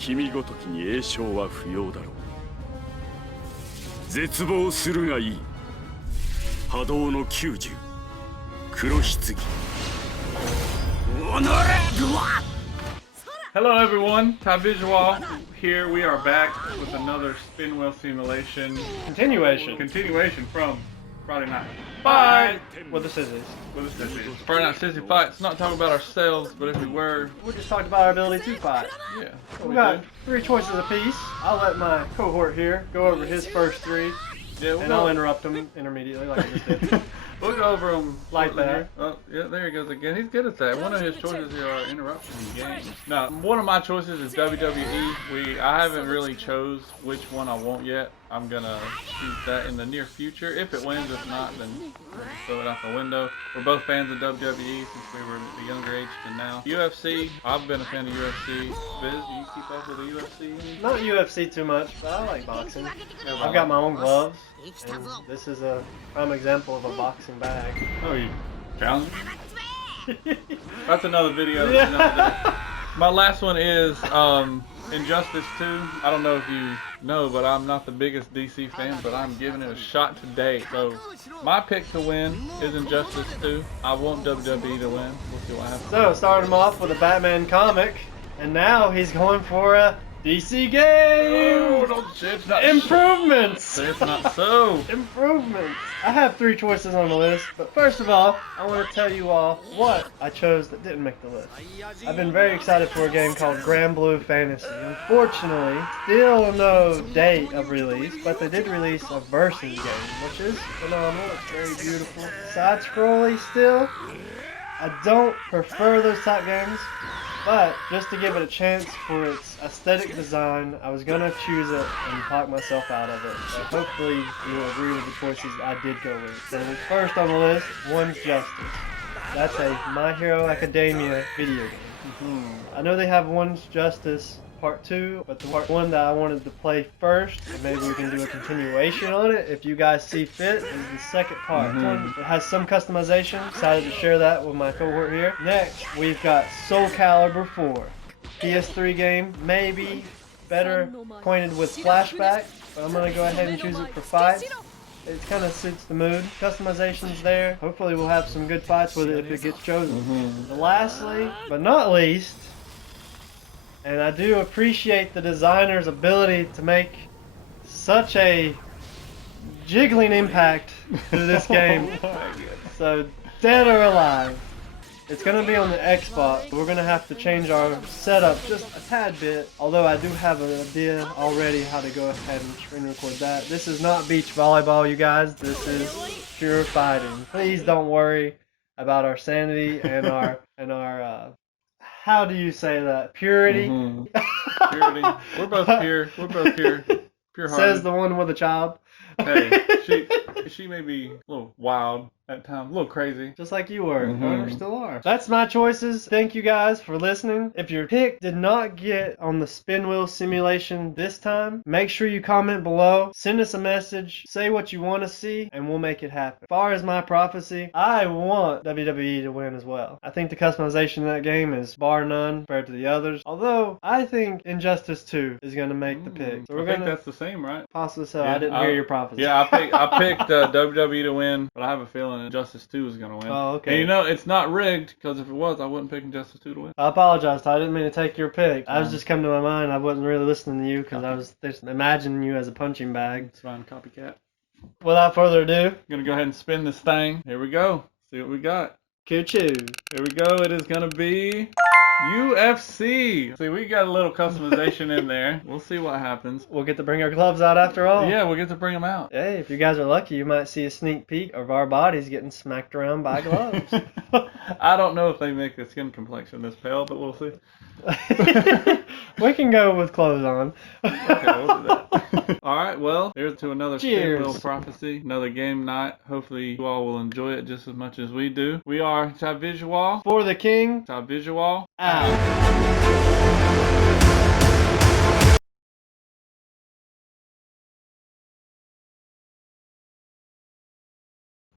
君ごときに栄唱は不要だろう。絶望するがいい。波動の90、黒棺。Hello everyone, Vis Uall here. We are back with another spin wheel simulation. Continuation from Friday Night Fight with the Sissy. Friday Night Sissy fights. Not talking about ourselves, but if we were, we just talked about our ability to fight. Yeah. We got 3 choices apiece. I'll let my cohort here go over his first 3. Yeah, and I'll interrupt him intermediately like I just did. We'll go over them like that. Oh, yeah, there he goes again. He's good at that. One of his choices here are interruption games. Now, one of my choices is WWE. I haven't really chose which one I want yet. I'm gonna shoot that in the near future. If it wins, if not, then we'll throw it out the window. We're both fans of WWE since we were at the younger age to now. UFC, I've been a fan of UFC. Viz, do you keep up with the UFC? Not UFC too much, but I like boxing. I've got my own gloves, and this is a prime example of a boxing bag. Oh, you challenge? That's another video. Yeah. Another day. My last one is Injustice 2. I don't know if you know, but I'm not the biggest DC fan, but I'm giving it a shot today. So my pick to win is Injustice 2. I want WWE to win. We'll see what happens. So starting him off with a Batman comic, and now he's going for a DC game! Oh, don't say it's not improvements! Say it's not so. Improvements! I have 3 choices on the list, but first of all, I want to tell you all what I chose that didn't make the list. I've been very excited for a game called Grand Blue Fantasy. Unfortunately, still no date of release, but they did release a versus game, which is phenomenal. It's very beautiful. Side-scrolly still. I don't prefer those type games. But just to give it a chance for its aesthetic design, I was going to choose it and talk myself out of it. So hopefully you will agree with the choices I did go with. So first on the list, One's Justice. That's a My Hero Academia video game. I know they have One's Justice Part 2, but the Part 1 that I wanted to play first, and maybe we can do a continuation on it if you guys see fit, is the second part. It has some customization. Decided to share that with my cohort here. Next, we've got Soul Calibur 4. PS3 game, maybe better acquainted with flashback, but I'm going to go ahead and choose it for fights. It kind of suits the mood. Customization's there. Hopefully we'll have some good fights with it if it gets chosen. And lastly, but not least, and I do appreciate the designer's ability to make such a jiggling impact to this game. So, Dead or Alive. It's going to be on the Xbox. We're going to have to change our setup just a tad bit. Although I do have an idea already how to go ahead and screen record that. This is not beach volleyball, you guys. This is pure fighting. Please don't worry about our sanity and our how do you say that? Purity? Purity. We're both pure. We're both pure. Pure hearted. Says the one with a child. Hey, she may be a little wild at times, a little crazy. Just like you were. Or still are. That's my choices. Thank you guys for listening. If your pick did not get on the spin wheel simulation this time, make sure you comment below. Send us a message. Say what you want to see, and we'll make it happen. As far as my prophecy, I want WWE to win as well. I think the customization in that game is bar none compared to the others. Although, I think Injustice 2 is going to make the pick. So I think that's the same, right? Possibly so. Yeah, I didn't hear your prophecy. Yeah, I picked WWE to win, but I have a feeling Injustice 2 is going to win. Oh, okay. And you know, it's not rigged, because if it was, I wouldn't pick Injustice 2 to win. I apologize, Ty. I didn't mean to take your pick. I was just coming to my mind. I wasn't really listening to you, because I was just imagining you as a punching bag. It's fine, copycat. Without further ado, I'm going to go ahead and spin this thing. Here we go. See what we got. Choo-choo. Here we go. It is going to be UFC. See, we got a little customization in there. We'll see what happens. We'll get to bring our gloves out after all. Yeah, we'll get to bring them out. Hey, if you guys are lucky, you might see a sneak peek of our bodies getting smacked around by gloves. I don't know if they make the skin complexion this pale, but we'll see. We can go with clothes on. Okay, we'll do that. Alright, well, here's to another Cheers. Spin Wheel Prophecy, another game night. Hopefully you all will enjoy it just as much as we do. We are Vis Uall For the king. Vis Uall Out.